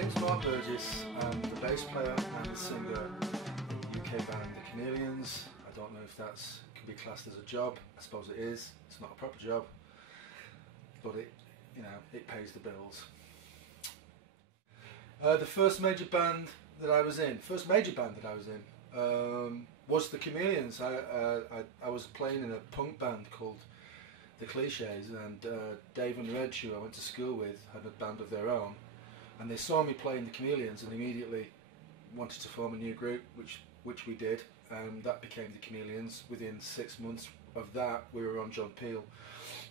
name's Mark Burgess. I'm the bass player and the singer in the UK band The Chameleons. I don't know if that can be classed as a job. I suppose it is. It's not a proper job, but it pays the bills. The first major band that I was in was The Chameleons. I was playing in a punk band called The Clichés, and Dave and Reg, who I went to school with, had a band of their own, and they saw me playing The Chameleons and immediately wanted to form a new group, which we did, and that became The Chameleons. Within 6 months of that, we were on John Peel,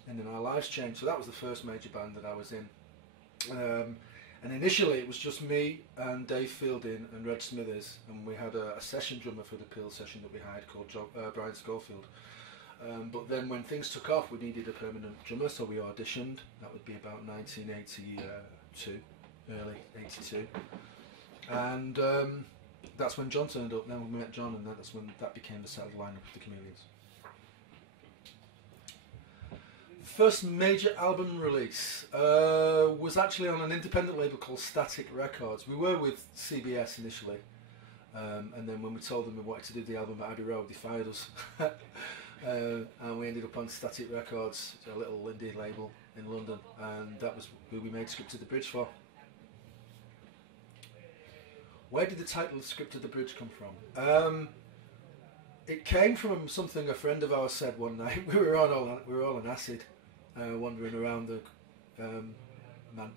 and then our lives changed. So that was the first major band that I was in. And initially it was just me and Dave Fielding and Reg Smithers, and we had a session drummer for the Peel session that we hired called Brian Schofield. But then when things took off, we needed a permanent drummer, so we auditioned. That would be about 1982, early 82. And that's when John turned up. Then we met John, and that's when that became the settled lineup of The Chameleons. First major album release was actually on an independent label called Static Records. We were with CBS initially, and then when we told them we wanted to do the album at Abbey Road, they fired us. And we ended up on Static Records, a little indie label in London, and that was who we made Script to the Bridge for. Where did the title Script to the Bridge come from? It came from something a friend of ours said one night. We were all on acid, wandering around the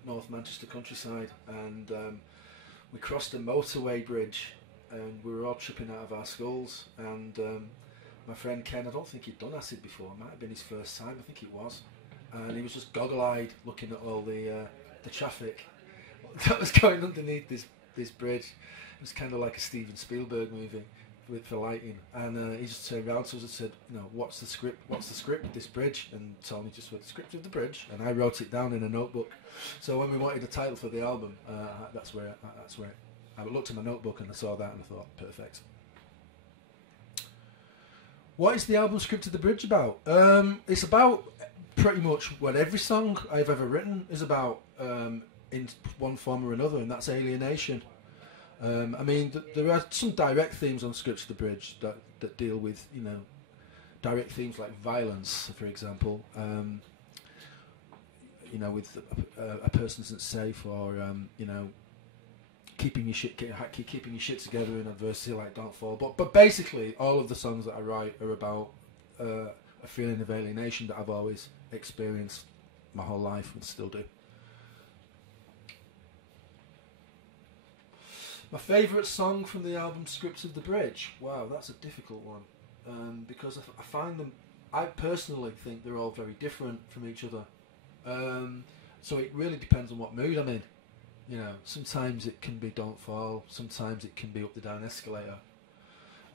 North Manchester countryside, and we crossed a motorway bridge, and we were all tripping out of our skulls, and my friend Ken, I don't think he'd done acid before, it might have been his first time, I think it was, and he was just goggle-eyed looking at all the traffic that was going underneath this bridge. It was kind of like a Steven Spielberg movie for lighting, and he just turned around to us and said, what's the script of this bridge? And told me just what the script of the bridge, and I wrote it down in a notebook. So when we wanted a title for the album, that's where I looked at my notebook and I saw that and I thought, perfect. What is the album Script of the Bridge about? It's about pretty much what every song I've ever written is about, in one form or another, and that's alienation. I mean, there are some direct themes on Script to the Bridge that deal with, direct themes like violence, for example. With a person isn't safe, or keeping your shit together in adversity, like Don't Fall. But basically, all of the songs that I write are about a feeling of alienation that I've always experienced my whole life and still do. My favourite song from the album Script of the Bridge? Wow, that's a difficult one, because I personally think they're all very different from each other. So it really depends on what mood I'm in. Sometimes it can be Don't Fall, sometimes it can be Up the Down Escalator.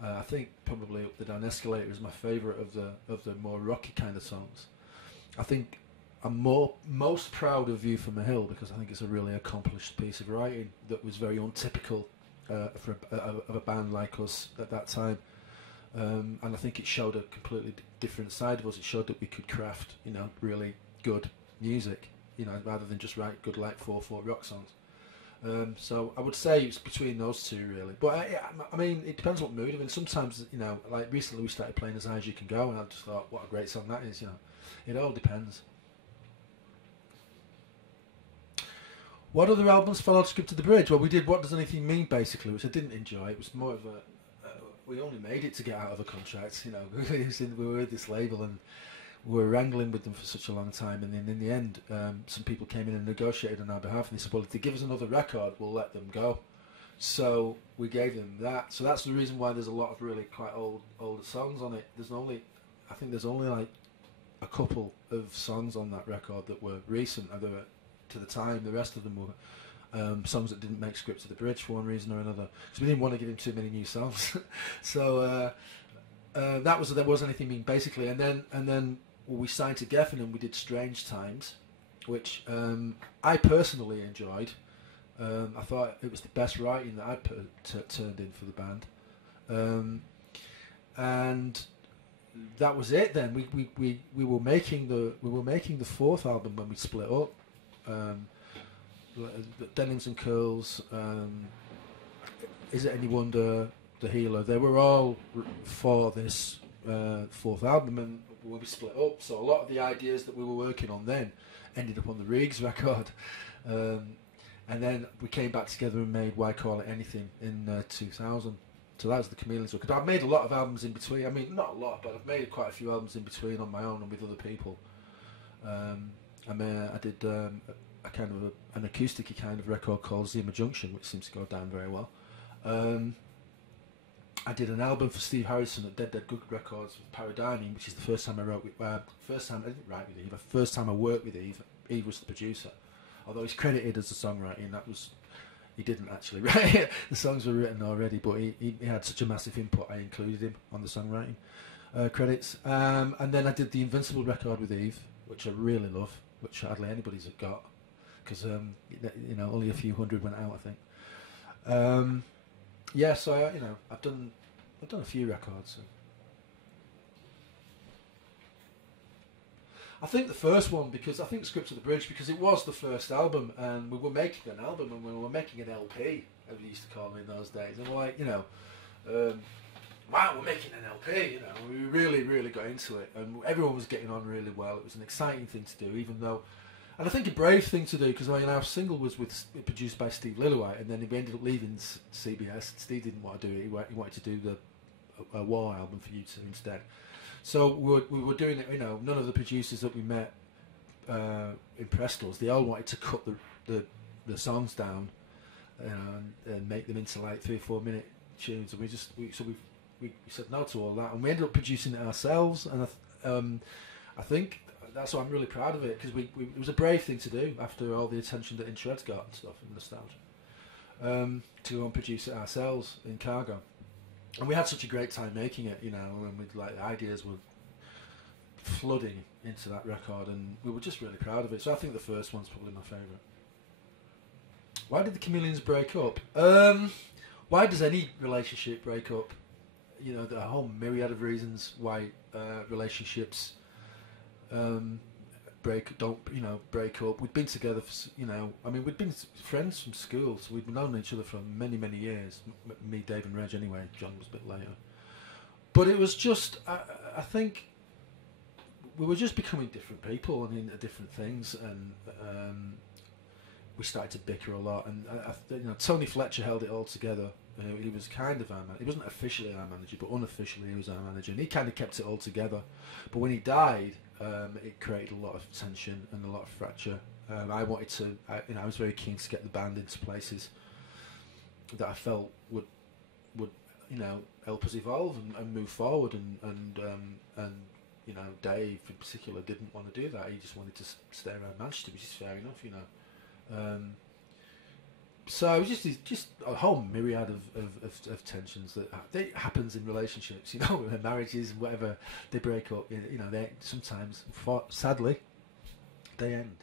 I think probably Up the Down Escalator is my favourite of the more rocky kind of songs. I think I'm most proud of View from a Hill because I think it's a really accomplished piece of writing that was very untypical of a band like us at that time, and I think it showed a completely different side of us. It showed that we could craft, really good music, rather than just write good like 4/4 rock songs. So I would say it's between those two really. But I mean, it depends what mood. I mean, sometimes like recently we started playing As High as You Can Go, and I just thought, what a great song that is. It all depends. What other albums followed Script to the Bridge? Well, we did What Does Anything Mean, basically, which I didn't enjoy. It was more of we only made it to get out of a contract. We were with this label and we were wrangling with them for such a long time, and then in the end, some people came in and negotiated on our behalf, and they said, well, if they give us another record, we'll let them go. So we gave them that. So that's the reason why there's a lot of really quite old songs on it. I think there's only like a couple of songs on that record that were recent, to the time. The rest of them were songs that didn't make Script to the Bridge for one reason or another, because we didn't want to give him too many new songs. So that was Anything Mean, basically. And then we signed to Geffen and we did Strange Times, which I personally enjoyed. I thought it was the best writing that I'd turned in for the band, and that was it. Then we were making the fourth album when we split up. Denims and Curls, Is It Any Wonder, The Healer, they were all for this fourth album, and we split up, so a lot of the ideas that we were working on then ended up on the Reeves record. And then we came back together and made Why Call It Anything in 2000. So that was the Chameleons record. I've made a lot of albums in between. I mean, not a lot, but I've made quite a few albums in between on my own and with other people. I did a kind of an acoustic kind of record called Zima Junction, which seems to go down very well. I did an album for Steve Harrison at Dead Good Records with Paradigming, which is the first time I wrote with. First time I didn't write with Eve. The first time I worked with Eve. Eve was the producer, although he's credited as a songwriter. That was, he didn't actually write it. The songs were written already, but he had such a massive input. I included him on the songwriting credits. And then I did the Invincible record with Eve, which I really love, which hardly anybody's got, because only a few hundred went out, I think. Yeah, so I've done a few records. So. I think the first one, because I think Script to the Bridge, because it was the first album, and we were making an album, and we were making an LP, as we used to call them in those days. And we're like, wow, we're making an LP. We really, really got into it, and everyone was getting on really well. It was an exciting thing to do, even though. And I think a brave thing to do, because our single was produced by Steve Lillywhite, and then we ended up leaving CBS. Steve didn't want to do it. He wanted to do a War album for U2 instead. So we were doing it. None of the producers that we met impressed us. They all wanted to cut the songs down and make them into like 3 or 4 minute tunes, and we said no to all that, and we ended up producing it ourselves. And I think. That's why I'm really proud of it, because it was a brave thing to do after all the attention that In Shred's got and stuff and nostalgia, to go and produce it ourselves in Cargo, and we had such a great time making it, and the ideas were flooding into that record, and we were just really proud of it. So I think the first one's probably my favourite. Why did the Chameleons break up? Why does any relationship break up? There are a whole myriad of reasons why relationships. Break up. We'd been together for, we'd been friends from school, so we'd known each other for many, many years. Me, Dave and Reg anyway. John was a bit later. But it was just, I think, we were just becoming different people and into different things, and we started to bicker a lot. And Tony Fletcher held it all together. He was kind of our manager. He wasn't officially our manager, but unofficially he was our manager, and he kind of kept it all together. But when he died, it created a lot of tension and a lot of fracture. I wanted to, I was very keen to get the band into places that I felt would help us evolve and move forward. And Dave in particular didn't want to do that. He just wanted to stay around Manchester, which is fair enough, So it was just a whole myriad of tensions that happens in relationships, in marriages and whatever. They break up, they sometimes, sadly, they end.